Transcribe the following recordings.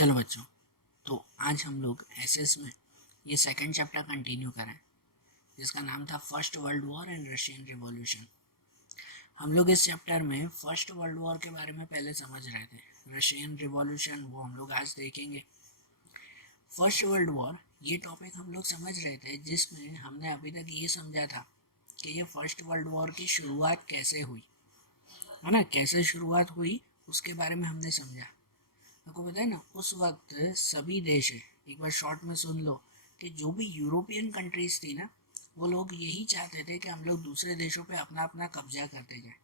चलो बच्चों, तो आज हम लोग एसएस में ये सेकंड चैप्टर कंटिन्यू करें जिसका नाम था first world war and Russian revolution. हम लोग इस चैप्टर में फर्स्ट वर्ल्ड वॉर के बारे में पहले समझ रहे थे, रशियन रिवॉल्यूशन वो हम लोग आज देखेंगे। फर्स्ट वर्ल्ड वॉर ये टॉपिक हम लोग समझ रहे थे जिसमें हमने अभी तक ये समझा था कि ये फर्स्ट वर्ल्ड वॉर की शुरुआत कैसे हुई, है ना, कैसे शुरुआत हुई उसके बारे में हमने समझा। आपको पता है ना, उस वक्त सभी देश है, एक बार शॉर्ट में सुन लो कि जो भी यूरोपियन कंट्रीज थी ना, वो लोग यही चाहते थे कि हम लोग दूसरे देशों पे अपना अपना कब्जा करते जाए।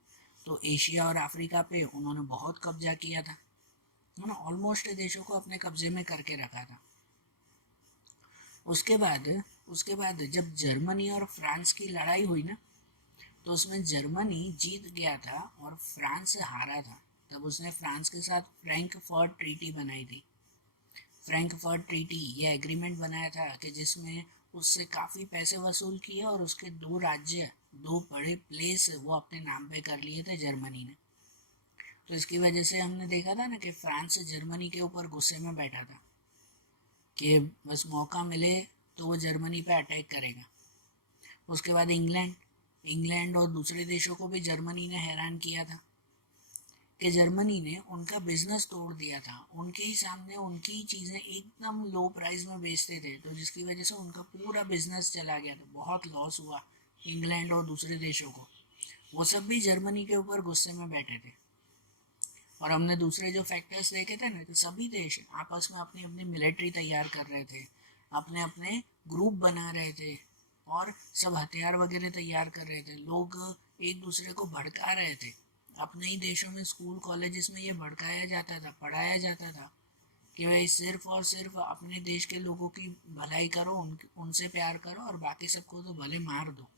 तो एशिया और अफ्रीका पे उन्होंने बहुत कब्जा किया था, है ना, ऑलमोस्ट देशों को अपने कब्जे में करके रखा था। उसके बाद जब जर्मनी और फ्रांस की लड़ाई हुई ना, तो उसमें जर्मनी जीत गया था और फ्रांस हारा था। तब उसने फ्रांस के साथ फ्रैंकफर्ट ट्रीटी बनाई थी। फ्रैंकफर्ट ट्रीटी ये एग्रीमेंट बनाया था कि जिसमें उससे काफ़ी पैसे वसूल किए और उसके दो बड़े प्लेस वो अपने नाम पे कर लिए थे जर्मनी ने। तो इसकी वजह से हमने देखा था ना कि फ्रांस जर्मनी के ऊपर गुस्से में बैठा था कि बस मौका मिले तो वो जर्मनी पे अटैक करेगा। उसके बाद इंग्लैंड और दूसरे देशों को भी जर्मनी ने हैरान किया था कि जर्मनी ने उनका बिजनेस तोड़ दिया था, उनके ही सामने उनकी चीज़ें एकदम लो प्राइस में बेचते थे, तो जिसकी वजह से उनका पूरा बिजनेस चला गया था, बहुत लॉस हुआ इंग्लैंड और दूसरे देशों को। वो सब भी जर्मनी के ऊपर गुस्से में बैठे थे। और हमने दूसरे जो फैक्टर्स देखे थे ना, तो सभी देश आपस में अपनी अपनी मिलिट्री तैयार कर रहे थे, अपने अपने ग्रुप बना रहे थे और सब हथियार वगैरह तैयार कर रहे थे। लोग एक दूसरे को भड़का रहे थे। अपने ही देशों में स्कूल कॉलेजेस में ये भड़काया जाता था, पढ़ाया जाता था कि भाई सिर्फ और सिर्फ अपने देश के लोगों की भलाई करो, उनसे प्यार करो और बाकी सबको तो भले मार दो,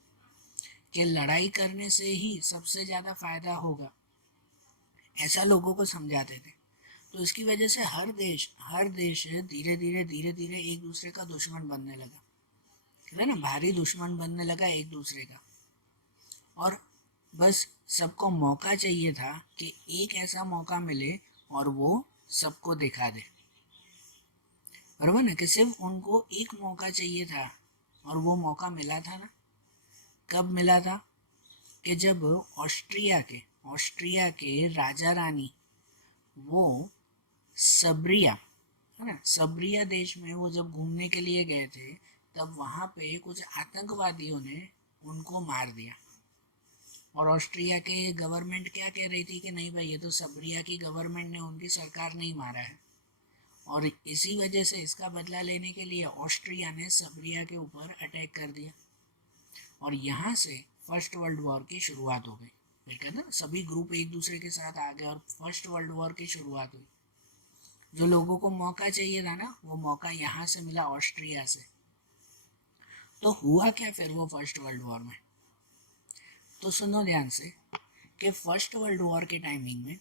कि लड़ाई करने से ही सबसे ज़्यादा फायदा होगा, ऐसा लोगों को समझाते थे। तो इसकी वजह से हर देश धीरे धीरे एक दूसरे का दुश्मन बनने लगा, है ना, भारी दुश्मन बनने लगा एक दूसरे का। और बस सबको मौका चाहिए था कि एक ऐसा मौका मिले और वो सबको दिखा दे, बराबर ना, कि सिर्फ उनको एक मौका चाहिए था और वो मौका मिला था ना। कब मिला था? कि जब ऑस्ट्रिया के राजा रानी वो सब्रिया, है ना, सब्रिया देश में वो जब घूमने के लिए गए थे, तब वहाँ पे कुछ आतंकवादियों ने उनको मार दिया। और ऑस्ट्रिया के गवर्नमेंट क्या कह रही थी कि नहीं भाई, ये तो सब्रिया की गवर्नमेंट ने, उनकी सरकार नहीं मारा है। और इसी वजह से इसका बदला लेने के लिए ऑस्ट्रिया ने सब्रिया के ऊपर अटैक कर दिया और यहाँ से फर्स्ट वर्ल्ड वॉर की शुरुआत हो गई। फिर कहते ना, सभी ग्रुप एक दूसरे के साथ आ गए और फर्स्ट वर्ल्ड वॉर की शुरुआत हुई। जो लोगों को मौका चाहिए था ना, वो मौका यहाँ से मिला, ऑस्ट्रिया से। तो हुआ क्या फिर वो फर्स्ट वर्ल्ड वॉर में? तो सुनो ध्यान से कि फर्स्ट वर्ल्ड वॉर के टाइमिंग में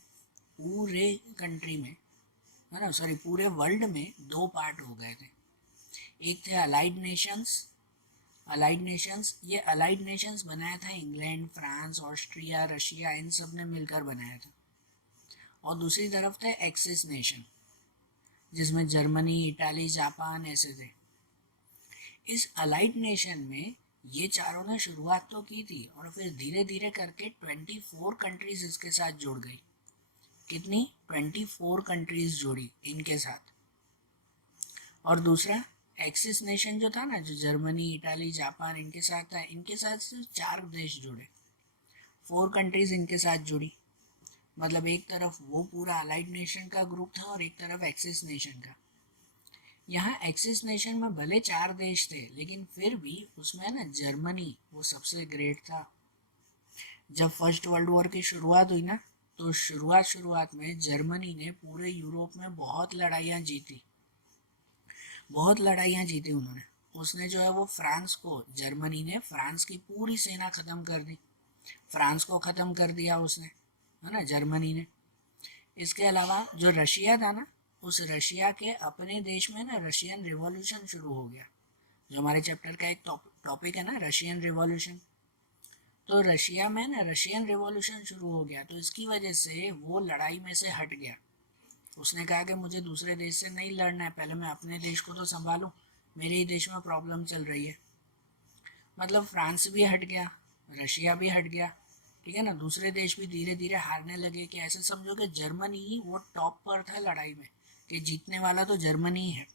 पूरे कंट्री में, है ना, सॉरी, पूरे वर्ल्ड में दो पार्ट हो गए थे। एक थे अलाइड नेशंस। ये अलाइड नेशंस बनाया था इंग्लैंड, फ्रांस, ऑस्ट्रिया, रशिया, इन सब ने मिलकर बनाया था। और दूसरी तरफ थे एक्सिस नेशन, जिसमें जर्मनी, इटाली, जापान ऐसे थे। इस अलाइड नेशन में ये चारों ने शुरुआत तो की थी और फिर धीरे धीरे करके 24 कंट्रीज इसके साथ जुड़ गई। कितनी? 24 कंट्रीज जुड़ी इनके साथ। और दूसरा एक्सिस नेशन जो था ना, जो जर्मनी, इटाली, जापान इनके साथ था, इनके साथ सिर्फ 4 देश जुड़े, 4 कंट्रीज इनके साथ जुड़ी। मतलब एक तरफ वो पूरा अलाइड नेशन का ग्रुप था और एक तरफ एक्सिस नेशन का। यहाँ एक्सिस नेशन में भले 4 देश थे, लेकिन फिर भी उसमें ना जर्मनी वो सबसे ग्रेट था। जब फर्स्ट वर्ल्ड वॉर की शुरुआत हुई ना, तो शुरुआत में जर्मनी ने पूरे यूरोप में बहुत लड़ाइयाँ जीती उन्होंने। उसने जो है वो जर्मनी ने फ्रांस की पूरी सेना ख़त्म कर दी, फ्रांस को ख़त्म कर दिया उसने, है ना, जर्मनी ने। इसके अलावा जो रशिया था ना, उस रशिया के अपने देश में ना रशियन रिवॉल्यूशन शुरू हो गया, जो हमारे चैप्टर का एक टॉपिक है ना, रशियन रिवॉल्यूशन। तो रशिया में ना रशियन रिवॉल्यूशन शुरू हो गया, तो इसकी वजह से वो लड़ाई में से हट गया उसने कहा कि मुझे दूसरे देश से नहीं लड़ना है, पहले मैं अपने देश को तो संभालूं, मेरे ही देश में प्रॉब्लम चल रही है। मतलब फ्रांस भी हट गया, रशिया भी हट गया, ठीक है ना, दूसरे देश भी धीरे धीरे हारने लगे। कि ऐसे समझो कि जर्मनी ही वो टॉप पर था लड़ाई में, कि जीतने वाला तो जर्मनी ही है।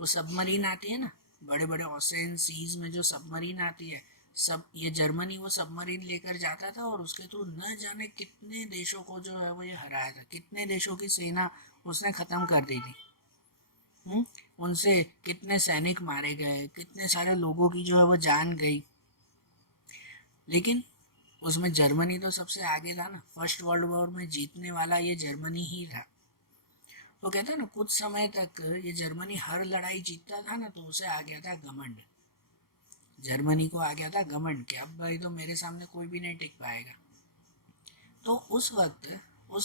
वो सबमरीन आती है ना, बड़े बड़े ओशियन सीज में जो सबमरीन आती है, सब ये जर्मनी वो सबमरीन लेकर जाता था और उसके थ्रू न जाने कितने देशों को जो है वो ये हराया था, कितने देशों की सेना उसने ख़त्म कर दी थी। उनसे कितने सैनिक मारे गए, कितने सारे लोगों की जो है वो जान गई। लेकिन उसमें जर्मनी तो सबसे आगे था ना, फर्स्ट वर्ल्ड वॉर में जीतने वाला ये जर्मनी ही था। तो कहते हैं ना, कुछ समय तक ये जर्मनी हर लड़ाई जीतता था ना, तो उसे आ गया था घमंड। जर्मनी को आ गया था घमंड कि अब भाई तो मेरे सामने कोई भी नहीं टिक पाएगा। तो उस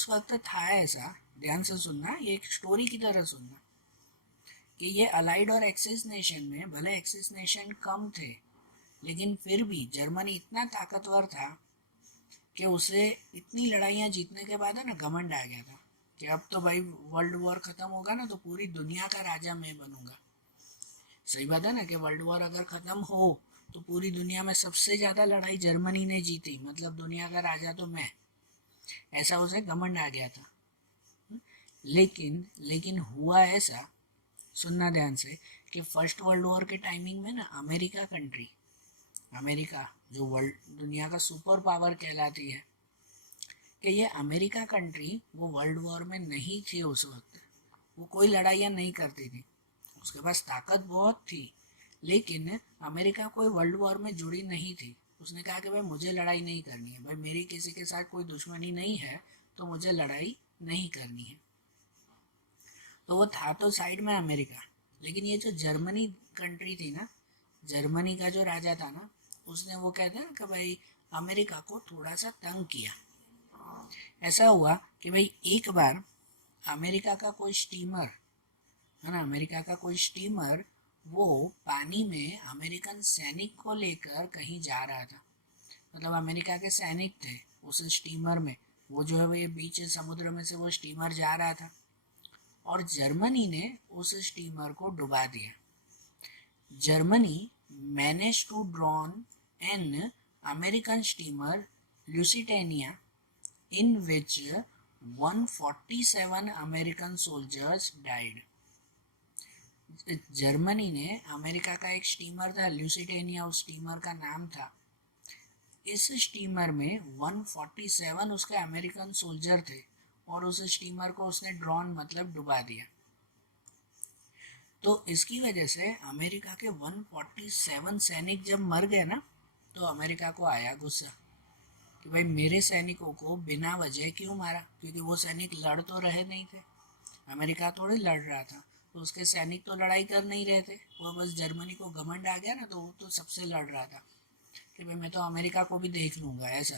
वक्त था ऐसा, ध्यान से सुनना, ये एक स्टोरी की तरह सुनना, कि ये अलाइड और एक्सिस नेशन में, भले एक्सिस नेशन कम थे, लेकिन फिर भी जर्मनी इतना ताकतवर था कि उसे इतनी लड़ाइयाँ जीतने के बाद है ना घमंड आ गया था कि अब तो भाई वर्ल्ड वॉर ख़त्म होगा ना तो पूरी दुनिया का राजा मैं बनूंगा। सही बात है ना, कि वर्ल्ड वॉर अगर ख़त्म हो तो पूरी दुनिया में सबसे ज़्यादा लड़ाई जर्मनी ने जीती, मतलब दुनिया का राजा तो मैं, ऐसा उसे घमंड आ गया था। लेकिन लेकिन हुआ ऐसा, सुनना ध्यान से, कि फर्स्ट वर्ल्ड वॉर के टाइमिंग में ना अमेरिका कंट्री, अमेरिका जो वर्ल्ड दुनिया का सुपर पावर कहलाती है, कि ये अमेरिका कंट्री वो वर्ल्ड वॉर में नहीं थी उस वक्त, वो कोई लड़ाइयाँ नहीं करती थी, उसके पास ताकत बहुत थी, लेकिन अमेरिका कोई वर्ल्ड वॉर में जुड़ी नहीं थी। उसने कहा कि भाई मुझे लड़ाई नहीं करनी है, भाई मेरी किसी के साथ कोई दुश्मनी नहीं है, तो मुझे लड़ाई नहीं करनी है। तो वो था तो साइड में अमेरिका, लेकिन ये जो जर्मनी कंट्री थी ना, जर्मनी का जो राजा था ना, उसने वो कहते हैं कि भाई अमेरिका को थोड़ा सा तंग किया। ऐसा हुआ कि भाई एक बार अमेरिका का कोई स्टीमर, है ना, अमेरिका का कोई स्टीमर वो पानी में अमेरिकन सैनिक को लेकर कहीं जा रहा था। मतलब अमेरिका के सैनिक थे उस स्टीमर में, वो जो है वो ये बीच समुद्र में से वो स्टीमर जा रहा था, और जर्मनी ने उस स्टीमर को डुबा दिया। Germany manage to drown an American steamer Lusitania in which 147 American soldiers died। Germany ने, अमेरिका का एक स्टीमर था ल्यूसिटेनिया, उस स्टीमर का नाम था, इस स्टीमर में 147 उसके अमेरिकन सोल्जर थे, और उस स्टीमर को उसने ड्रॉन मतलब डुबा दिया। तो इसकी वजह से अमेरिका के 147 सैनिक जब मर गए ना, तो अमेरिका को आया गुस्सा कि भाई मेरे सैनिकों को बिना वजह क्यों मारा, क्योंकि वो सैनिक लड़ तो रहे नहीं थे, अमेरिका थोड़ी लड़ रहा था, तो उसके सैनिक तो लड़ाई कर नहीं रहे थे, वो बस जर्मनी को घमंड आ गया ना, तो वो तो सबसे लड़ रहा था कि भाई मैं तो अमेरिका को भी देख लूँगा ऐसा।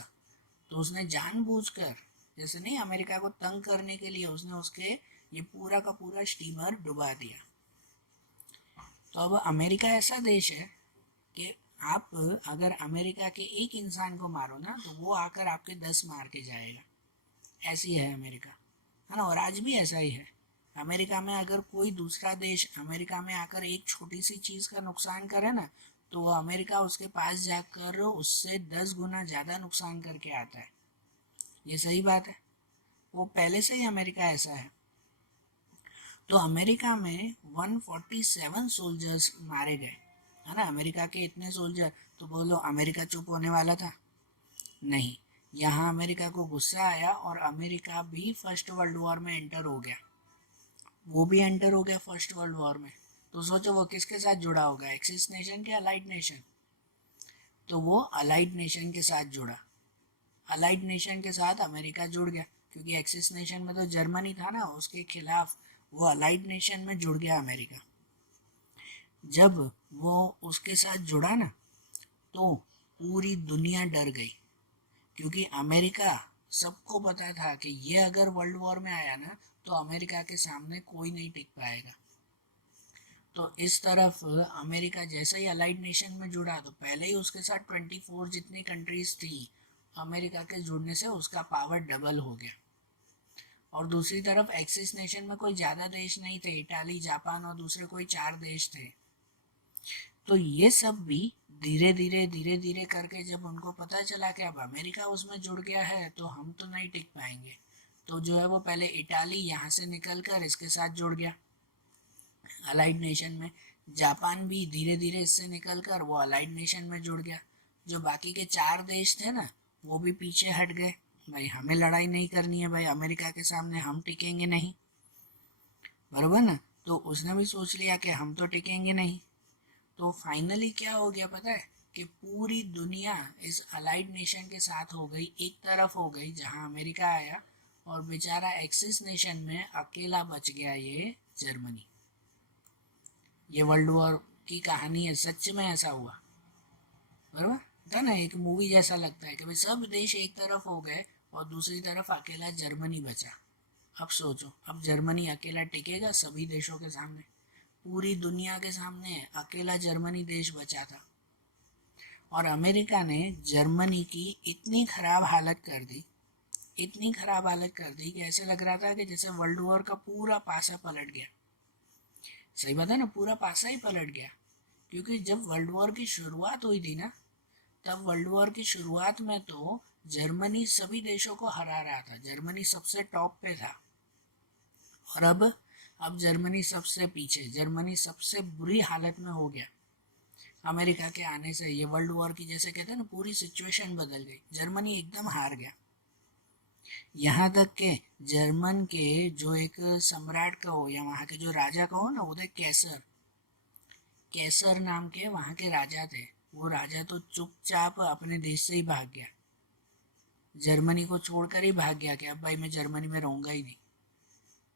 तो उसने जानबूझकर, जैसे नहीं, अमेरिका को तंग करने के लिए उसने उसके ये पूरा का पूरा स्टीमर डुबा दिया। तो अब अमेरिका ऐसा देश है कि आप अगर अमेरिका के एक इंसान को मारो ना, तो वो आकर आपके 10 मार के जाएगा। ऐसी है अमेरिका, है ना, और आज भी ऐसा ही है। अमेरिका में अगर कोई दूसरा देश अमेरिका में आकर एक छोटी सी चीज़ का नुकसान करे ना, तो वो अमेरिका उसके पास जाकर उससे 10 गुना ज़्यादा नुकसान करके आता है। ये सही बात है, वो पहले से ही अमेरिका ऐसा है। तो अमेरिका में 147 सोल्जर्स मारे गए, है ना, अमेरिका के इतने सोल्जर, तो बोलो अमेरिका चुप होने वाला था? नहीं, यहाँ अमेरिका को गुस्सा आया और अमेरिका भी फर्स्ट वर्ल्ड वॉर में एंटर हो गया, वो भी एंटर हो गया फर्स्ट वर्ल्ड वॉर में। तो सोचो वो किसके साथ जुड़ा होगा, एक्सिस नेशन के अलाइड नेशन? तो वो अलाइड नेशन के साथ जुड़ा, अलाइड नेशन के साथ अमेरिका जुड़ गया, क्योंकि एक्सिस नेशन में तो जर्मनी था ना, उसके खिलाफ वो अलाइड नेशन में जुड़ गया अमेरिका। जब वो उसके साथ जुड़ा ना, तो पूरी दुनिया डर गई, क्योंकि अमेरिका, सबको पता था कि ये अगर वर्ल्ड वॉर में आया ना, तो अमेरिका के सामने कोई नहीं टिक पाएगा। तो इस तरफ अमेरिका जैसे ही अलाइड नेशन में जुड़ा, तो पहले ही उसके साथ 24 जितनी कंट्रीज थी, अमेरिका के जुड़ने से उसका पावर डबल हो गया। और दूसरी तरफ एक्सिस नेशन में कोई ज़्यादा देश नहीं थे, इटाली, जापान और दूसरे कोई 4 देश थे। तो ये सब भी धीरे धीरे करके जब उनको पता चला कि अब अमेरिका उसमें जुड़ गया है तो हम तो नहीं टिक पाएंगे, तो जो है वो पहले इटाली यहाँ से निकल कर इसके साथ जुड़ गया अलाइड नेशन में। जापान भी धीरे धीरे इससे निकल कर वो अलाइड नेशन में जुड़ गया। जो बाकी के 4 देश थे ना, वो भी पीछे हट गए, भाई हमें लड़ाई नहीं करनी है, भाई अमेरिका के सामने हम टिकेंगे नहीं, बरोबर ना। तो उसने भी सोच लिया कि हम तो टिकेंगे नहीं। तो फाइनली क्या हो गया पता है, कि पूरी दुनिया इस अलाइड नेशन के साथ हो गई, एक तरफ हो गई जहां अमेरिका आया, और बेचारा एक्सिस नेशन में अकेला बच गया ये जर्मनी। ये वर्ल्ड वॉर की कहानी है, सच में ऐसा हुआ, बराबर था ना। एक मूवी जैसा लगता है कि भाई सब देश एक तरफ हो गए और दूसरी तरफ अकेला जर्मनी बचा। अब सोचो, अब जर्मनी अकेला टिकेगा सभी देशों के सामने, पूरी दुनिया के सामने अकेला जर्मनी देश बचा था। और अमेरिका ने जर्मनी की इतनी खराब हालत कर दी, इतनी खराब हालत कर दी कि ऐसे लग रहा था कि जैसे वर्ल्ड वॉर का पूरा पासा पलट गया। सही बात है ना, पूरा पासा ही पलट गया। क्योंकि जब वर्ल्ड वॉर की शुरुआत हुई थी ना, तब वर्ल्ड वॉर की शुरुआत में तो जर्मनी सभी देशों को हरा रहा था, जर्मनी सबसे टॉप पे था। और अब जर्मनी सबसे पीछे, जर्मनी सबसे बुरी हालत में हो गया। अमेरिका के आने से ये वर्ल्ड वॉर की, जैसे कहते हैं ना, पूरी सिचुएशन बदल गई, जर्मनी एकदम हार गया। यहाँ तक के जर्मन के जो एक सम्राट कहो या वहाँ के जो राजा कहो ना, वो थे कैसर, कैसर नाम के वहाँ के राजा थे। वो राजा तो चुपचाप अपने देश से ही भाग गया, जर्मनी को छोड़कर ही भाग गया कि अब भाई मैं जर्मनी में रहूंगा ही नहीं।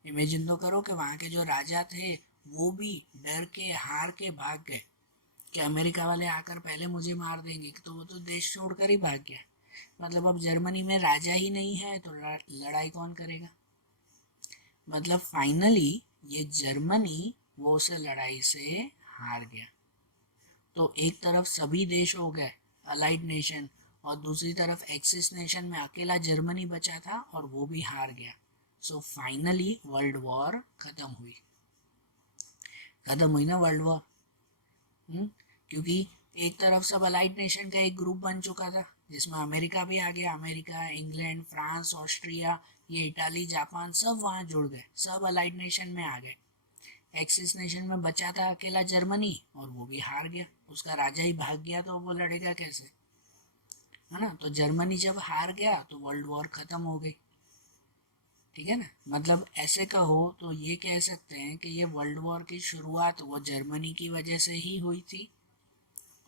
इमेजिन तो करो कि वहाँ के जो राजा थे वो भी डर के हार के भाग गए कि अमेरिका वाले आकर पहले मुझे मार देंगे, तो वो तो देश छोड़कर ही भाग गया। मतलब अब जर्मनी में राजा ही नहीं है तो लड़ाई कौन करेगा। मतलब फाइनली ये जर्मनी वो से लड़ाई से हार गया। तो एक तरफ सभी देश हो गए अलाइड नेशन, और दूसरी तरफ एक्सिस नेशन में अकेला जर्मनी बचा था और वो भी हार गया। सो फाइनली वर्ल्ड वॉर खत्म हुई ना वर्ल्ड वॉर। क्योंकि एक तरफ सब अलाइड नेशन का एक ग्रुप बन चुका था जिसमें अमेरिका भी आ गया, अमेरिका, इंग्लैंड, फ्रांस, ऑस्ट्रिया, ये इटाली, जापान, सब वहाँ जुड़ गए, सब अलाइड नेशन में आ गए। एक्सिस नेशन में बचा था अकेला जर्मनी और वो भी हार गया, उसका राजा ही भाग गया, तो वो लड़ेगा कैसे, है ना। तो जर्मनी जब हार गया तो वर्ल्ड वॉर खत्म हो गई, ठीक है ना। मतलब ऐसे कहो तो ये कह सकते हैं कि ये वर्ल्ड वॉर की शुरुआत वो जर्मनी की वजह से ही हुई थी,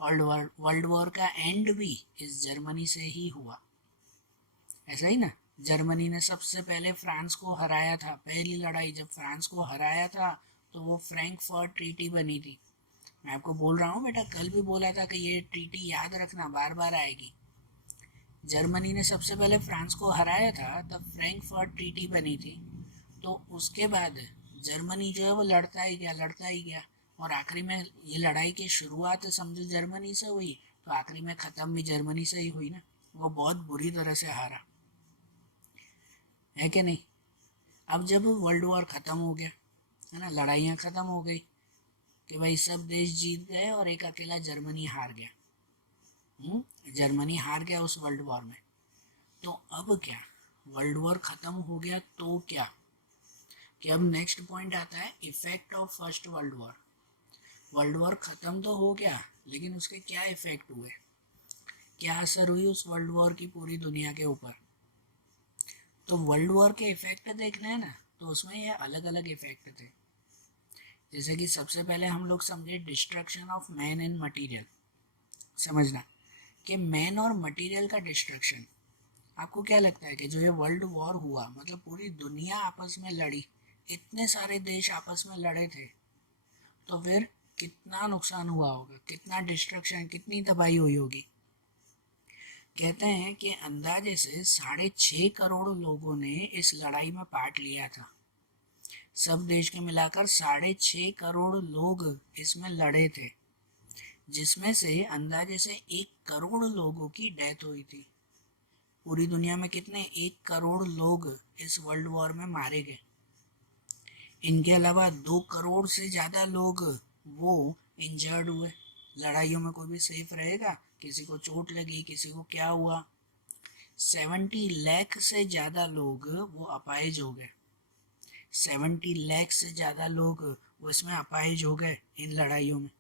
और वर्ल्ड वॉर का एंड भी इस जर्मनी से ही हुआ, ऐसा ही ना। जर्मनी ने सबसे पहले फ्रांस को हराया था, पहली लड़ाई जब फ्रांस को हराया था तो वो फ्रैंकफर्ट ट्रीटी बनी थी। मैं आपको बोल रहा हूँ बेटा, कल भी बोला था कि ये ट्रीटी याद रखना, बार बार आएगी। जर्मनी ने सबसे पहले फ्रांस को हराया था, तब फ्रैंकफर्ट ट्रीटी बनी थी। तो उसके बाद जर्मनी जो है वो लड़ता ही गया, और आखिरी में ये लड़ाई की शुरुआत समझो जर्मनी से हुई, तो आखिरी में ख़त्म भी जर्मनी से ही हुई ना। वो बहुत बुरी तरह से हारा, है कि नहीं। अब जब वर्ल्ड वॉर ख़त्म हो गया, है ना, लड़ाइयाँ ख़त्म हो गई कि भाई सब देश जीत गए और एक अकेला जर्मनी हार गया। जर्मनी हार गया उस वर्ल्ड वॉर में। तो अब क्या, वर्ल्ड वॉर ख़त्म हो गया तो क्या, कि अब नेक्स्ट पॉइंट आता है effect of first world war. World war ख़त्म तो हो गया, लेकिन उसके क्या इफेक्ट हुए, क्या असर हुई उस वर्ल्ड वॉर की पूरी दुनिया के ऊपर। तो वर्ल्ड वॉर के इफेक्ट देखना है ना, तो उसमें ये अलग अलग इफेक्ट थे। जैसे कि सबसे पहले हम लोग समझे destruction of man and material. समझना कि मैन और मटेरियल का डिस्ट्रक्शन। आपको क्या लगता है कि जो ये वर्ल्ड वॉर हुआ, मतलब पूरी दुनिया आपस में लड़ी, इतने सारे देश आपस में लड़े थे, तो फिर कितना नुकसान हुआ होगा, कितना डिस्ट्रक्शन, कितनी तबाही हुई होगी। कहते हैं कि अंदाजे से 6.5 करोड़ लोगों ने इस लड़ाई में पार्ट लिया था। सब देश के मिलाकर 6.5 करोड़ लोग इसमें लड़े थे, जिसमें से अंदाजे से 1 करोड़ लोगों की डेथ हुई थी। पूरी दुनिया में कितने 1 करोड़ लोग इस वर्ल्ड वॉर में मारे गए। इनके अलावा 2 करोड़ से ज़्यादा लोग वो इंजर्ड हुए। लड़ाइयों में कोई भी सेफ रहेगा? किसी को चोट लगी, किसी को क्या हुआ। 70 लाख से ज़्यादा लोग वो अपाहिज हो गए। 70 लाख से ज़्यादा लोग वो इसमें अपाहिज हो गए इन लड़ाइयों में।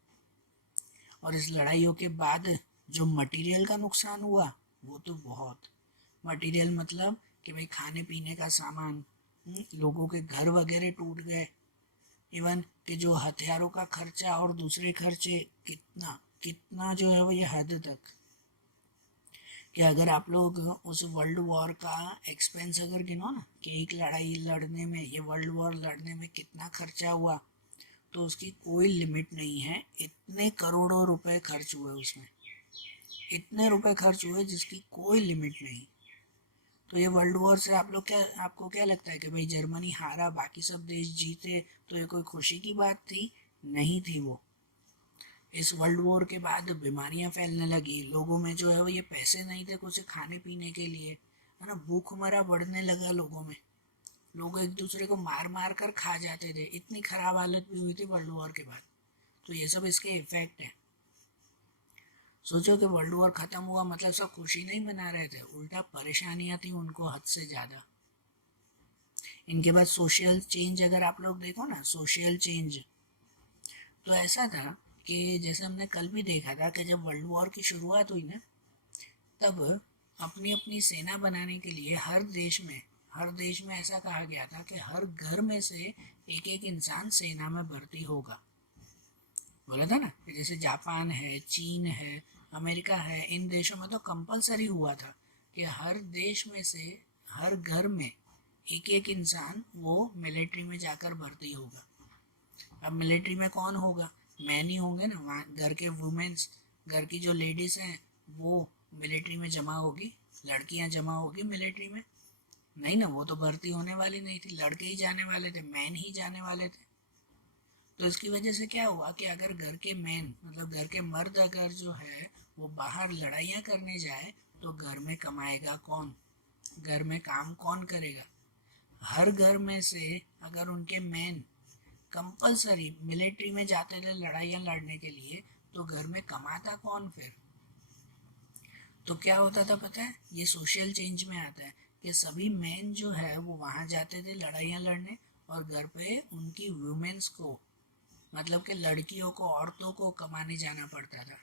और इस लड़ाइयों के बाद जो मटेरियल का नुकसान हुआ वो तो बहुत। मटेरियल मतलब कि भाई खाने पीने का सामान, लोगों के घर वगैरह टूट गए। इवन कि जो हथियारों का खर्चा और दूसरे खर्चे, कितना कितना जो है वो ये हद तक कि अगर आप लोग उस वर्ल्ड वॉर का एक्सपेंस अगर गिनो ना कि एक लड़ाई लड़ने में, ये वर्ल्ड वॉर लड़ने में कितना खर्चा हुआ, तो उसकी कोई लिमिट नहीं है। इतने करोड़ों रुपए खर्च हुए उसमें, इतने रुपए खर्च हुए जिसकी कोई लिमिट नहीं। तो ये वर्ल्ड वॉर से आप लोग क्या, आपको क्या लगता है कि भाई जर्मनी हारा, बाकी सब देश जीते, तो ये कोई खुशी की बात थी? नहीं थी वो। इस वर्ल्ड वॉर के बाद बीमारियां फैलने लगी, लोगों में जो है वो ये पैसे नहीं थे कुछ खाने पीने के लिए, है ना। भूखमरा बढ़ने लगा लोगों में, लोग एक दूसरे को मार मार कर खा जाते थे। इतनी खराब हालत भी हुई थी वर्ल्ड वॉर के बाद। तो ये सब इसके इफेक्ट है। सोचो कि वर्ल्ड वॉर खत्म हुआ मतलब सब खुशी नहीं मना रहे थे, उल्टा परेशानियां थी उनको हद से ज़्यादा। इनके बाद सोशल चेंज अगर आप लोग देखो ना, सोशल चेंज तो ऐसा था कि जैसे हमने कल भी देखा था कि जब वर्ल्ड वॉर की शुरुआत हुई ना, तब अपनी अपनी सेना बनाने के लिए हर देश में ऐसा कहा गया था कि हर घर में से एक एक इंसान सेना में भर्ती होगा। बोला था ना कि जैसे जापान है, चीन है, अमेरिका है, इन देशों में तो कंपलसरी हुआ था कि हर देश में से हर घर में एक एक इंसान वो मिलिट्री में जाकर भर्ती होगा। अब मिलिट्री में कौन होगा? मैन ही होंगे ना। वहाँ घर के वुमेन्स, घर की जो लेडीज़ हैं वो मिलिट्री में जमा होगी, लड़कियां जमा होगी मिलिट्री में? नहीं ना, वो तो भर्ती होने वाली नहीं थी, लड़के ही जाने वाले थे, मैन ही जाने वाले थे। तो इसकी वजह से क्या हुआ कि अगर घर के मैन मतलब घर के मर्द अगर जो है वो बाहर लड़ाइयाँ करने जाए, तो घर में कमाएगा कौन? घर में काम कौन करेगा? हर घर में से अगर उनके मैन कंपलसरी मिलिट्री में जाते थे लड़ाइयाँ लड़ने के लिए, तो घर में कमाता कौन फिर? तो क्या होता था पता है? ये सोशल चेंज में आता है कि सभी मैन जो है वो वहाँ जाते थे लड़ाइयाँ लड़ने, और घर पे उनकी वुमेन्स को मतलब कि लड़कियों को, औरतों को कमाने जाना पड़ता था।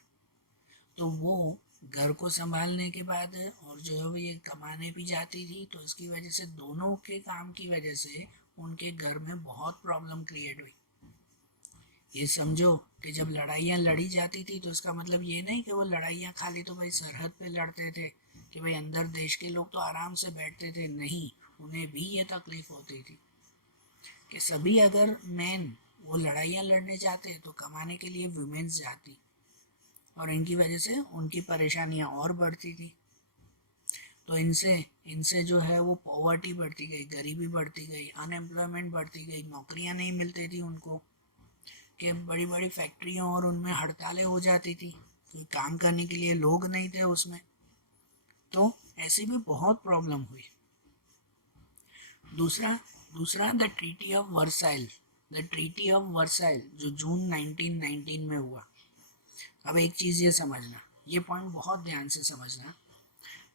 तो वो घर को संभालने के बाद और जो है वो ये कमाने भी जाती थी, तो इसकी वजह से दोनों के काम की वजह से उनके घर में बहुत प्रॉब्लम क्रिएट हुई। ये समझो कि जब लड़ाइयाँ लड़ी जाती थी तो इसका मतलब ये नहीं कि वो लड़ाइयाँ खाली तो भाई सरहद पे लड़ते थे कि भाई अंदर देश के लोग तो आराम से बैठते थे, नहीं, उन्हें भी ये तकलीफ होती थी कि सभी अगर मैन वो लड़ाइयाँ लड़ने जाते तो कमाने के लिए वुमेन्स जाती, और इनकी वजह से उनकी परेशानियाँ और बढ़ती थी। तो इनसे इनसे जो है वो पॉवर्टी बढ़ती गई, गरीबी बढ़ती गई, अनएम्प्लॉयमेंट बढ़ती गई, नौकरियाँ नहीं मिलती थी उनको, कि बड़ी बड़ी फैक्ट्रियों और उनमें हड़तालें हो जाती थी, कोई काम करने के लिए लोग नहीं थे उसमें। तो ऐसी भी बहुत प्रॉब्लम हुई। दूसरा दूसरा the treaty of Versailles. The treaty of Versailles जो जून 1919 में हुआ। अब एक चीज़ ये समझना, ये पॉइंट बहुत ध्यान से समझना,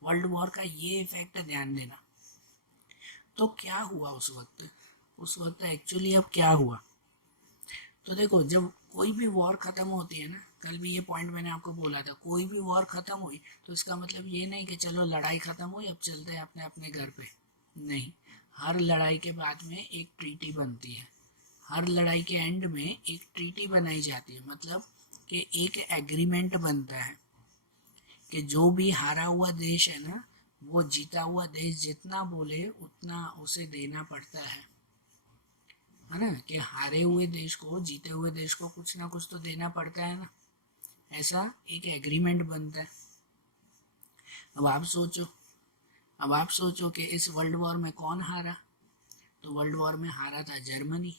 वर्ल्ड वॉर का ये इफेक्ट ध्यान देना। तो क्या हुआ उस वक्त एक्चुअली अब क्या हुआ? तो देखो, जब कोई भी वॉर ख़त्म होती है ना, कल भी ये पॉइंट मैंने आपको बोला था, कोई भी वॉर ख़त्म हुई तो इसका मतलब ये नहीं कि चलो लड़ाई ख़त्म हुई अब चलते हैं अपने अपने घर पे। नहीं, हर लड़ाई के बाद में एक ट्रीटी बनती है। हर लड़ाई के एंड में एक ट्रीटी बनाई जाती है, मतलब कि एक एग्रीमेंट बनता है कि जो भी हारा हुआ देश है ना, वो जीता हुआ देश जितना बोले उतना उसे देना पड़ता है ना। कि हारे हुए देश को जीते हुए देश को कुछ ना कुछ तो देना पड़ता है ना। ऐसा एक एग्रीमेंट बनता है। अब आप सोचो कि इस वर्ल्ड वॉर में कौन हारा? तो वर्ल्ड वॉर में हारा था जर्मनी।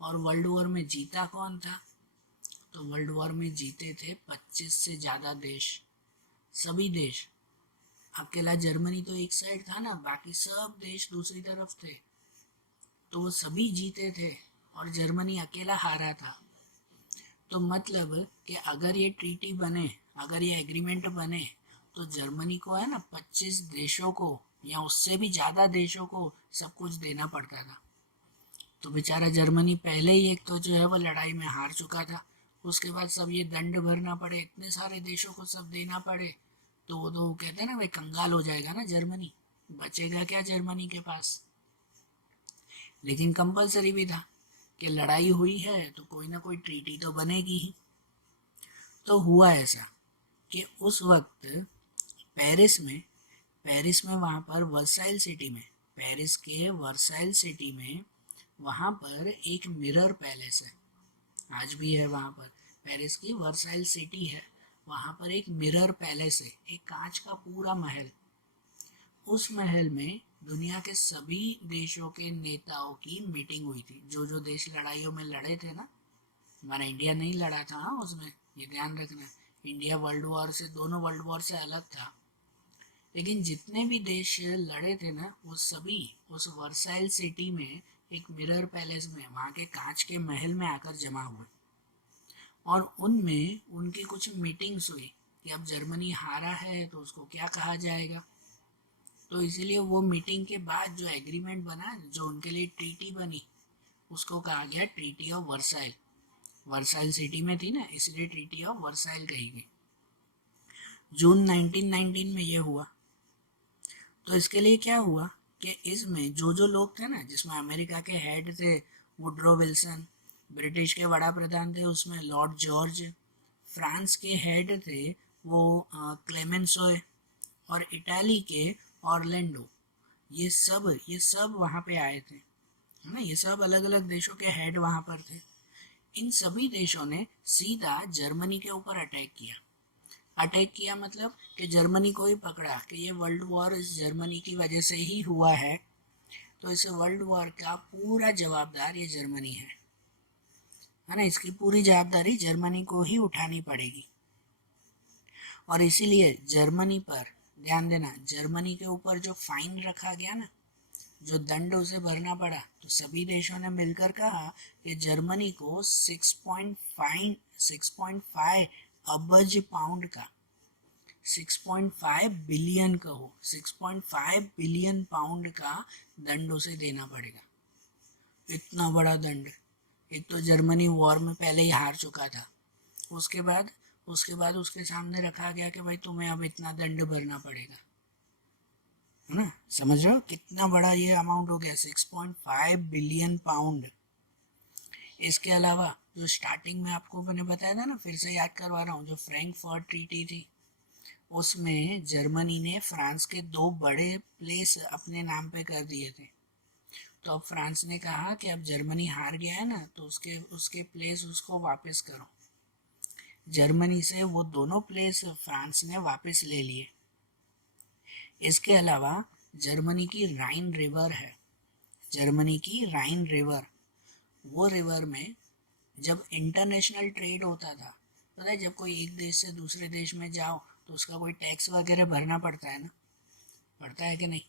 और वर्ल्ड वॉर में जीता कौन था? तो वर्ल्ड वॉर में जीते थे 25 से ज़्यादा देश, सभी देश। अकेला जर्मनी तो एक साइड था ना, बाकी सब देश दूसरी तरफ थे, तो वो सभी जीते थे और जर्मनी अकेला हारा था। तो मतलब कि अगर ये ट्रीटी बने, अगर ये एग्रीमेंट बने, तो जर्मनी को है ना 25 देशों को या उससे भी ज़्यादा देशों को सब कुछ देना पड़ता था। तो बेचारा जर्मनी पहले ही एक तो जो है वो लड़ाई में हार चुका था, उसके बाद सब ये दंड भरना पड़े, इतने सारे देशों को सब देना पड़े, तो वो तो कहते हैं ना भाई कंगाल हो जाएगा ना जर्मनी, बचेगा क्या जर्मनी के पास। लेकिन कंपलसरी भी था कि लड़ाई हुई है तो कोई ना कोई ट्रीटी तो बनेगी ही। तो हुआ ऐसा कि उस वक्त पेरिस में वहाँ पर वर्साइल सिटी में, पेरिस के वर्साइल सिटी में वहाँ पर एक मिरर पैलेस है, आज भी है वहाँ पर। पेरिस की वर्साइल सिटी है, वहाँ पर एक मिरर पैलेस है, एक कांच का पूरा महल। उस महल में दुनिया के सभी देशों के नेताओं की मीटिंग हुई थी। जो जो देश लड़ाइयों में लड़े थे ना, हमारा इंडिया नहीं लड़ा था हाँ उसमें, ये ध्यान रखना। इंडिया वर्ल्ड वॉर से, दोनों वर्ल्ड वॉर से अलग था, लेकिन जितने भी देश लड़े थे ना वो सभी उस वर्साइल सिटी में एक मिरर पैलेस में, वहाँ के कांच के महल में आकर जमा हुए। और उनमें उनकी कुछ मीटिंग्स हुई कि अब जर्मनी हारा है तो उसको क्या कहा जाएगा। तो इसीलिए वो मीटिंग के बाद जो एग्रीमेंट बना, जो उनके लिए ट्रीटी बनी, उसको कहा गया treaty of Versailles. Versailles city में थी ना, इसलिए ट्रीटी ऑफ वर्साइल कही गई। जून 1919 में ये हुआ। तो इसके लिए क्या हुआ कि इसमें जो जो लोग थे ना, जिसमें अमेरिका के हेड थे वुड्रो विल्सन, ब्रिटिश के बड़ा प्रधान थे उसमें लॉर्ड जॉर्ज, फ्रांस के हेड थे वो क्लेमेंसोए, और इटाली के ऑरलैंडो, ये सब वहाँ पे आए थे, है ना। ये सब अलग अलग देशों के हेड वहाँ पर थे। इन सभी देशों ने सीधा जर्मनी के ऊपर अटैक किया। अटैक किया मतलब कि जर्मनी को ही पकड़ा कि ये वर्ल्ड वॉर इस जर्मनी की वजह से ही हुआ है, तो इस वर्ल्ड वॉर का पूरा जवाबदार ये जर्मनी है ना। इसकी पूरी जवाबदारी जर्मनी को ही उठानी पड़ेगी। और इसीलिए जर्मनी पर ध्यान देना, जर्मनी के ऊपर जो फाइन रखा गया ना, जो दंड उसे भरना पड़ा, तो सभी देशों ने मिलकर कहा कि जर्मनी को 6.5 अबज पाउंड का, 6.5 बिलियन कहो, 6.5 बिलियन पाउंड का दंड उसे देना पड़ेगा। इतना बड़ा दंड। एक तो जर्मनी वॉर में पहले ही हार चुका था, उसके बाद उसके सामने रखा गया कि भाई तुम्हें अब इतना दंड भरना पड़ेगा, है ना। समझ रहे हो कितना बड़ा ये अमाउंट हो गया, 6.5 बिलियन पाउंड। इसके अलावा जो स्टार्टिंग में आपको मैंने बताया था ना, फिर से याद करवा रहा हूँ, जो फ्रैंकफर्ट ट्रीटी थी, उसमें जर्मनी ने फ्रांस के 2 बड़े प्लेस अपने नाम पे कर दिए थे। तो अब फ्रांस ने कहा कि अब जर्मनी हार गया है ना, तो उसके उसके प्लेस उसको वापस करो। जर्मनी से वो दोनों प्लेस फ्रांस ने वापस ले लिए। इसके अलावा जर्मनी की राइन रिवर है, जर्मनी की राइन रिवर, वो रिवर में जब इंटरनेशनल ट्रेड होता था, पता है जब कोई एक देश से दूसरे देश में जाओ तो उसका कोई टैक्स वगैरह भरना पड़ता है ना, पड़ता है कि नहीं।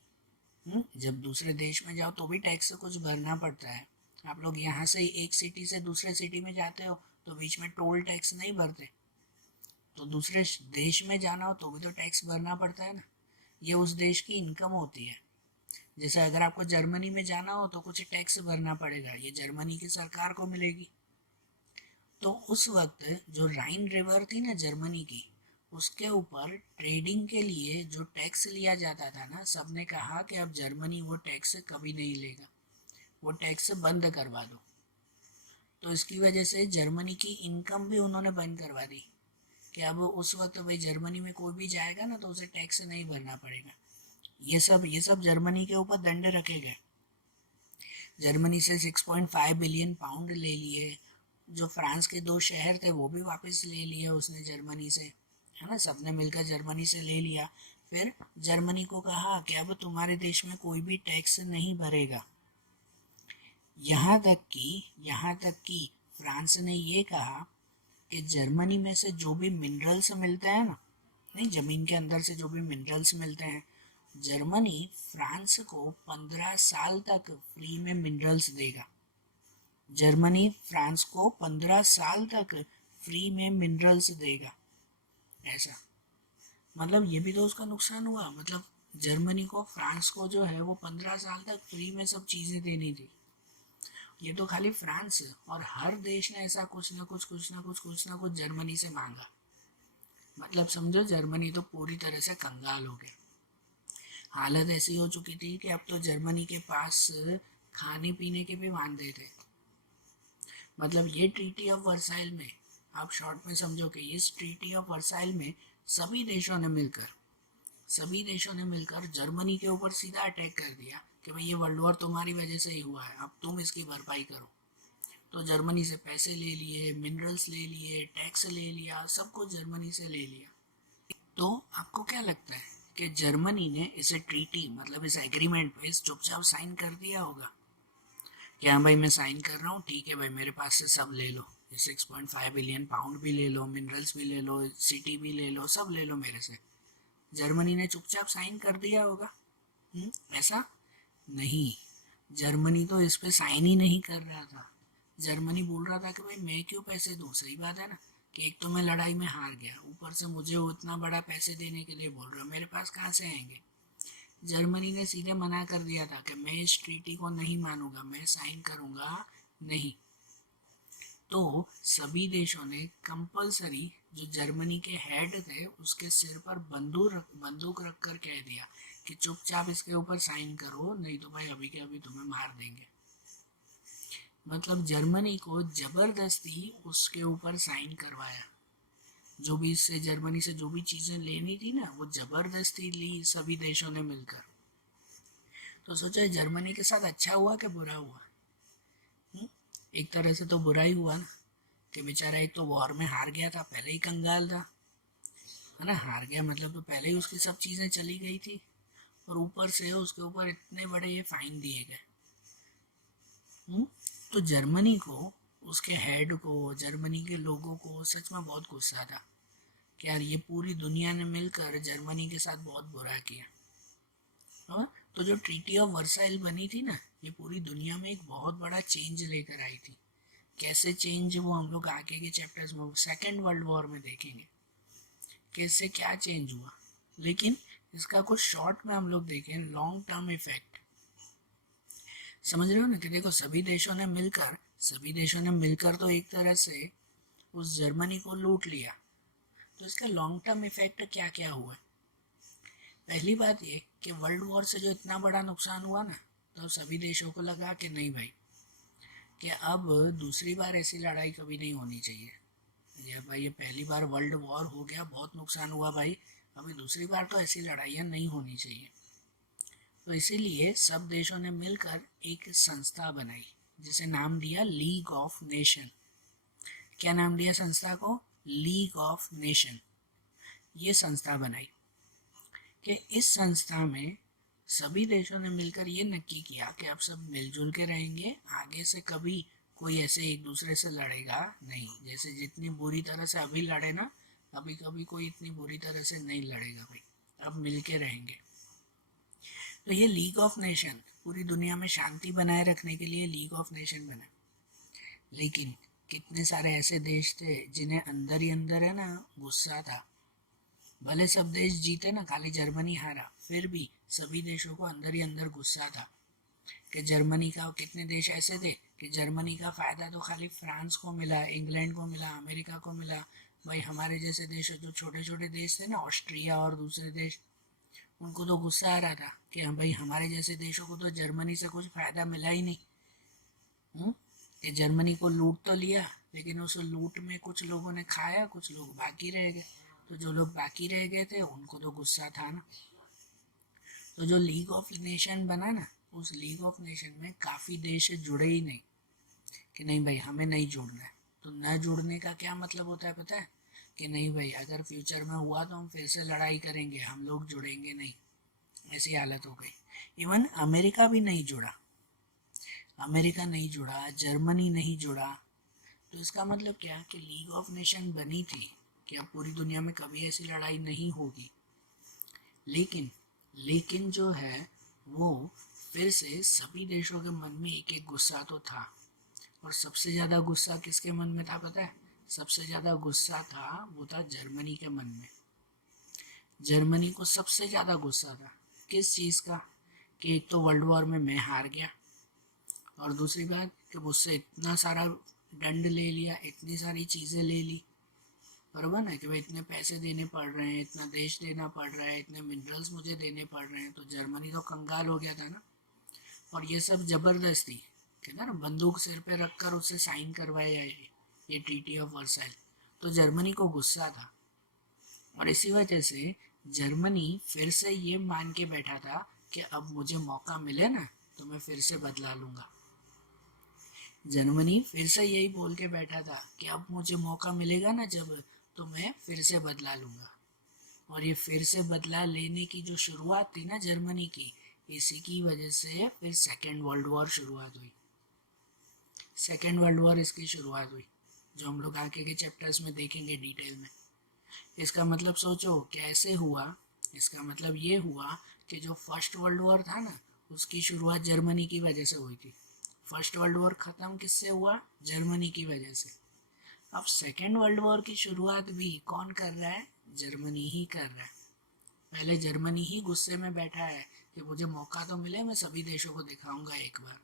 जब दूसरे देश में जाओ तो भी टैक्स कुछ भरना पड़ता है। आप लोग यहाँ से एक सिटी से दूसरे सिटी में जाते हो तो बीच में टोल टैक्स नहीं भरते, तो दूसरे देश में जाना हो तो भी तो टैक्स भरना पड़ता है ना। ये उस देश की इनकम होती है। जैसे अगर आपको जर्मनी में जाना हो तो कुछ टैक्स भरना पड़ेगा, ये जर्मनी की सरकार को मिलेगी। तो उस वक्त जो राइन रिवर थी ना जर्मनी की, उसके ऊपर ट्रेडिंग के लिए जो टैक्स लिया जाता था ना, सबने कहा कि अब जर्मनी वो टैक्स कभी नहीं लेगा, वो टैक्स बंद करवा दो। तो इसकी वजह से जर्मनी की इनकम भी उन्होंने बंद करवा दी कि अब उस वक्त भाई जर्मनी में कोई भी जाएगा ना तो उसे टैक्स नहीं भरना पड़ेगा। ये सब जर्मनी के ऊपर दंड रखे गए। जर्मनी से 6.5 बिलियन पाउंड ले लिए। जो फ्रांस के 2 शहर थे वो भी वापस ले लिए उसने जर्मनी से, है ना। सबने मिलकर जर्मनी से ले लिया। फिर जर्मनी को कहा कि अब तुम्हारे देश में कोई भी टैक्स नहीं भरेगा। यहाँ तक कि फ्रांस ने ये कहा कि जर्मनी में से जो भी मिनरल्स मिलते हैं ना, नहीं, ज़मीन के अंदर से जो भी मिनरल्स मिलते हैं, जर्मनी फ्रांस को 15 साल तक फ्री में मिनरल्स देगा। जर्मनी फ्रांस को 15 साल तक फ्री में मिनरल्स देगा। ऐसा मतलब ये भी तो उसका नुकसान हुआ। मतलब जर्मनी को फ्रांस को जो है वो 15 साल तक फ्री में सब चीज़ें देनी थी। ये तो खाली फ्रांस है, और हर देश ने ऐसा कुछ ना कुछ जर्मनी से मांगा। मतलब समझो जर्मनी तो पूरी तरह से कंगाल हो गया। हालत ऐसी हो चुकी थी कि अब तो जर्मनी के पास खाने पीने के भी वांदे थे। मतलब ये ट्रीटी ऑफ वर्साइल में, आप शॉर्ट में समझो कि इस ट्रीटी ऑफ वर्साइल में सभी देशों ने मिलकर जर्मनी के ऊपर सीधा अटैक कर दिया कि भाई ये वर्ल्ड वॉर तुम्हारी वजह से ही हुआ है, अब तुम इसकी भरपाई करो। तो जर्मनी से पैसे ले लिए, मिनरल्स ले लिए, टैक्स ले लिया, सब कुछ जर्मनी से ले लिया। तो आपको क्या लगता है कि जर्मनी ने इसे ट्रीटी मतलब इस एग्रीमेंट पे चुपचाप साइन कर दिया होगा कि हाँ भाई मैं साइन कर रहा हूँ, ठीक है भाई मेरे पास से सब ले लो, 6.5 बिलियन पाउंड भी ले लो, मिनरल्स भी ले लो, सिटी भी ले लो, सब ले लो मेरे से? जर्मनी ने चुपचाप साइन कर दिया होगा? ऐसा नहीं। जर्मनी तो इस पे साइन ही नहीं कर रहा था। जर्मनी बोल रहा था कि भाई मैं क्यों पैसे दूँ, सही बात है ना, कि एक तो मैं लड़ाई में हार गया, ऊपर से मुझे उतना बड़ा पैसे देने के लिए बोल रहा, मेरे पास कहाँ से आएंगे। जर्मनी ने सीधे मना कर दिया था कि मैं इस ट्रीटी को नहीं मानूंगा, मैं साइन करूंगा नहीं। तो सभी देशों ने कंपलसरी जो जर्मनी के हेड थे उसके सिर पर बंदूक रख कर कह दिया कि चुपचाप इसके ऊपर साइन करो, नहीं तो भाई अभी के अभी तुम्हें मार देंगे। मतलब जर्मनी को जबरदस्ती उसके ऊपर साइन करवाया। जो भी इससे जर्मनी से जो भी चीज़ें लेनी थी ना, वो जबरदस्ती ली सभी देशों ने मिलकर। तो सोचो जर्मनी के साथ अच्छा हुआ कि बुरा हुआ? एक तरह से तो बुरा ही हुआ ना, कि बेचारा एक तो वॉर में हार गया था, पहले ही कंगाल था, है ना, हार गया मतलब तो पहले ही उसकी सब चीज़ें चली गई थी, और ऊपर से उसके ऊपर इतने बड़े ये फाइन दिए गए। तो जर्मनी को, उसके हेड को, जर्मनी के लोगों को सच में बहुत गुस्सा था कि यार ये पूरी दुनिया ने मिलकर जर्मनी के साथ बहुत बुरा किया। हाँ, तो जो ट्रीटी ऑफ वर्साइल बनी थी ना, ये पूरी दुनिया में एक बहुत बड़ा चेंज लेकर आई थी। कैसे चेंज, वो हम लोग आगे के चैप्टर्स में सेकेंड वर्ल्ड वॉर में देखेंगे कैसे क्या चेंज हुआ। लेकिन इसका कुछ शॉर्ट में हम लोग देखें, लॉन्ग टर्म इफेक्ट समझ रहे हो ना, कि देखो सभी देशों ने मिलकर तो एक तरह से उस जर्मनी को लूट लिया। तो इसका लॉन्ग टर्म इफेक्ट क्या क्या हुआ? पहली बात ये कि वर्ल्ड वॉर से जो इतना बड़ा नुकसान हुआ ना, तो सभी देशों को लगा कि नहीं भाई, कि अब दूसरी बार ऐसी लड़ाई कभी नहीं होनी चाहिए। ये भाई ये पहली बार वर्ल्ड वॉर हो गया, बहुत नुकसान हुआ भाई, अभी दूसरी बार तो ऐसी लड़ाइयाँ नहीं होनी चाहिए। तो इसीलिए सब देशों ने मिलकर एक संस्था बनाई जिसे नाम दिया लीग ऑफ नेशन। क्या नाम दिया संस्था को? League of nation. ये संस्था बनाई कि इस संस्था में सभी देशों ने मिलकर ये नक्की किया कि अब सब मिलजुल के रहेंगे, आगे से कभी कोई ऐसे एक दूसरे से लड़ेगा नहीं। जैसे जितनी बुरी तरह से अभी लड़े ना, अभी कभी कोई इतनी बुरी तरह से नहीं लड़ेगा भाई, अब मिल के रहेंगे। तो ये लीग ऑफ नेशन पूरी दुनिया में शांति बनाए रखने के लिए लीग ऑफ नेशन बना। लेकिन कितने सारे ऐसे देश थे जिन्हें अंदर ही अंदर है ना गुस्सा था। भले सब देश जीते ना, खाली जर्मनी हारा, फिर भी सभी देशों को अंदर ही अंदर गुस्सा था कि जर्मनी का, कितने देश ऐसे थे कि जर्मनी का फ़ायदा तो खाली फ्रांस को मिला, इंग्लैंड को मिला, अमेरिका को मिला। भाई हमारे जैसे देश जो छोटे छोटे देश थे ना, ऑस्ट्रिया और दूसरे देश, उनको तो गुस्सा आ रहा था कि हाँ भाई हमारे जैसे देशों को तो जर्मनी से कुछ फ़ायदा मिला ही नहीं। कि जर्मनी को लूट तो लिया, लेकिन उस लूट में कुछ लोगों ने खाया, कुछ लोग बाकी रह गए। तो जो लोग बाकी रह गए थे उनको तो गुस्सा था ना। तो जो लीग ऑफ नेशन बना ना, उस लीग ऑफ नेशन में काफ़ी देश जुड़े ही नहीं कि नहीं भाई हमें नहीं जुड़ना है। तो न जुड़ने का क्या मतलब होता है पता है? कि नहीं भाई अगर फ्यूचर में हुआ तो हम फिर से लड़ाई करेंगे, हम लोग जुड़ेंगे नहीं, ऐसी हालत हो गई। इवन अमेरिका भी नहीं जुड़ा, अमेरिका नहीं जुड़ा, जर्मनी नहीं जुड़ा। तो इसका मतलब क्या कि लीग ऑफ नेशन बनी थी कि अब पूरी दुनिया में कभी ऐसी लड़ाई नहीं होगी। लेकिन लेकिन जो है वो फिर से सभी देशों के मन में एक एक गुस्सा तो था। और सबसे ज़्यादा गुस्सा किसके मन में था पता है? सबसे ज़्यादा गुस्सा था वो था जर्मनी के मन में। जर्मनी को सबसे ज़्यादा गुस्सा था किस चीज़ का? कि एक तो वर्ल्ड वॉर में मैं हार गया, और दूसरी बात कि मुझसे इतना सारा दंड ले लिया, इतनी सारी चीज़ें ले ली, बराबर ना, कि भाई इतने पैसे देने पड़ रहे हैं, इतना देश देना पड़ रहा है, इतने मिनरल्स मुझे देने पड़ रहे हैं। तो जर्मनी तो कंगाल हो गया था ना। और ये सब जबरदस्ती, कहते ना, बंदूक सिर पे रखकर उससे साइन करवाया ये ट्रीटी ऑफ वर्साइल। तो जर्मनी को गुस्सा था, और इसी वजह से जर्मनी फिर से ये मान के बैठा था कि अब मुझे मौका मिले ना तो मैं फिर से बदला लूँगा। जर्मनी फिर से यही बोल के बैठा था कि अब मुझे मौका मिलेगा ना जब, तो मैं फिर से बदला लूँगा। और ये फिर से बदला लेने की जो शुरुआत थी ना जर्मनी की, इसी की वजह से फिर सेकेंड वर्ल्ड वॉर शुरुआत हुई। सेकेंड वर्ल्ड वॉर इसकी शुरुआत हुई, जो हम लोग आगे के चैप्टर्स में देखेंगे डिटेल में। इसका मतलब सोचो कैसे हुआ। इसका मतलब ये हुआ कि जो फर्स्ट वर्ल्ड वॉर था ना, उसकी शुरुआत जर्मनी की वजह से हुई थी। फर्स्ट वर्ल्ड वॉर ख़त्म किससे हुआ? जर्मनी की वजह से। अब सेकेंड वर्ल्ड वॉर की शुरुआत भी कौन कर रहा है? जर्मनी ही कर रहा है। पहले जर्मनी ही गुस्से में बैठा है कि मुझे मौका तो मिले, मैं सभी देशों को दिखाऊंगा एक बार।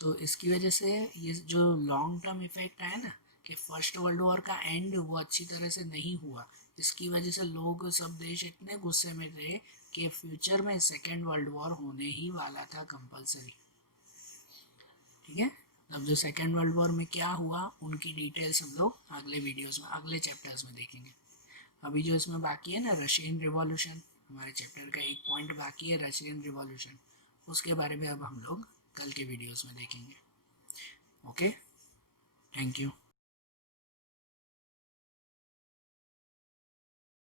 तो इसकी वजह से ये जो लॉन्ग टर्म इफेक्ट है ना, कि फर्स्ट वर्ल्ड वॉर का एंड वो अच्छी तरह से नहीं हुआ, इसकी वजह से लोग, सब देश इतने गुस्से में थे कि फ्यूचर में सेकेंड वर्ल्ड वॉर होने ही वाला था कंपलसरी। ठीक है। अब जो सेकेंड वर्ल्ड वॉर में क्या हुआ उनकी डिटेल्स हम लोग अगले वीडियोस में, अगले चैप्टर्स में देखेंगे। अभी जो इसमें बाकी है ना, रशियन रिवॉल्यूशन, हमारे चैप्टर का एक पॉइंट बाकी है, रशियन रिवॉल्यूशन, उसके बारे में अब हम लोग कल के वीडियोस में देखेंगे। Okay, thank you.